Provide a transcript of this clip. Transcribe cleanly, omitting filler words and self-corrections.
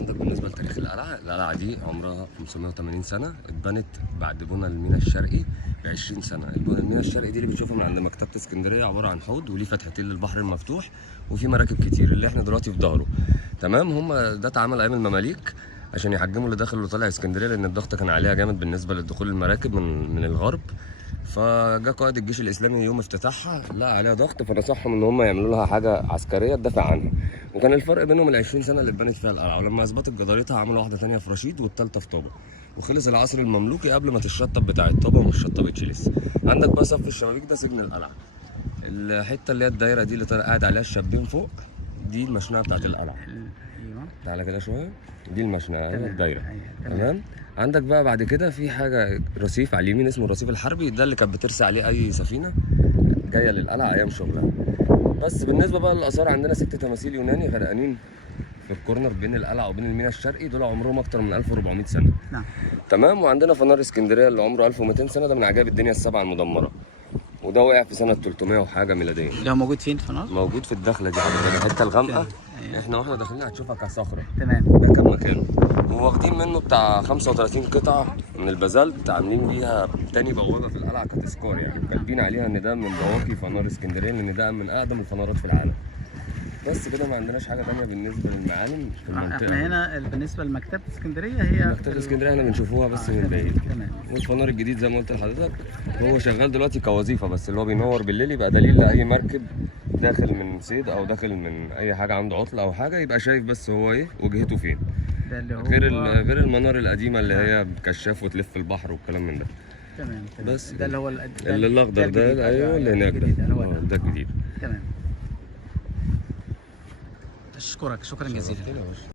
عندك بالنسبه لتاريخ القلعه دي عمرها 580 سنه، اتبنت بعد بنى الميناء الشرقي ب 20 سنه. الميناء الشرقي دي اللي بنشوفها من عند مكتبه اسكندريه عباره عن حوض وليه فتحتين للبحر المفتوح وفي مراكب كتير اللي احنا دلوقتي في ظهره. تمام، هم ده اتعمل ايام المماليك عشان يحجموا اللي داخل واللي طالع اسكندريه، لان الضغط كان عليها جامد بالنسبه لدخول المراكب من الغرب. فجاء قائد الجيش الاسلامي يوم افتتاحها لقى عليها ضغط، فنصحهم ان هم يعملوا لها حاجه عسكريه تدافع عنها. وكان الفرق بينهم ال 20 سنه اللي اتبنت فيها القلعه، ولما اثبتت جدارتها عملوا واحده ثانيه في رشيد والثالثه في طابا. وخلص العصر المملوكي قبل ما تتشطب بتاعه طابا وما اتشطبتش لسه. عندك بقى صف الشبابيك ده سجن القلعه. الحته اللي هي الدايره دي اللي قاعد عليها الشابين فوق دي المشنقه بتاعت القلعه. ايوه تعالى كده شويه، دي المشنقه الدايره. أيوة. تمام. عندك بقى بعد كده في حاجه رصيف على اليمين اسمه الرصيف الحربي، ده اللي كانت بترسي عليه اي سفينه جايه للقلعه ايام شغلها. بس بالنسبه بقى للاثار، عندنا 6 تماثيل يوناني غرقانين في الكورنر بين القلعه وبين الميناء الشرقي، دول عمرهم اكتر من 1400 سنه. نعم. تمام. وعندنا فنار اسكندريه اللي عمره 1200 سنه، ده من عجائب الدنيا السبعه المدمره، وده وقع في سنه 300 وحاجه ميلاديه. اللي هو موجود فين في النار؟ موجود في الدخله دي حضرتك، الحته الغامقه. أيوة. احنا واحنا داخلين هتشوفها كصخره. تمام. ده كان مكانه، وواخدين منه بتاع 35 قطعه من البازلت، عاملين بيها تاني بوابه في القلعه كتذكار، يعني كاتبين عليها ان ده من بواقي فنار اسكندريه، لان ده من اقدم الفنارات في العالم. بس كده ما عندناش حاجه ثانيه بالنسبه للمعالم في المنطقه. احنا هنا بالنسبه لمكتبه اسكندريه هي مكتبه اسكندريه احنا بنشوفوها بس من بعيد. تمام. والفنار الجديد زي ما قلت لحضرتك هو شغال دلوقتي كوظيفه، بس اللي هو بينور بالليل يبقى دليل لاي مركب داخل من صيد او داخل من اي حاجه عنده عطله او حاجه، يبقى شايف بس هو ايه وجهته فين. ده اللي هو غير المنار القديمه اللي هي كشاف وتلف البحر والكلام من ده. تمام. بس ده اللي هو اللي الاخضر ده ايوه اللي هناك ده ده الجديد. تمام. اشكرك شكرا جزيلا.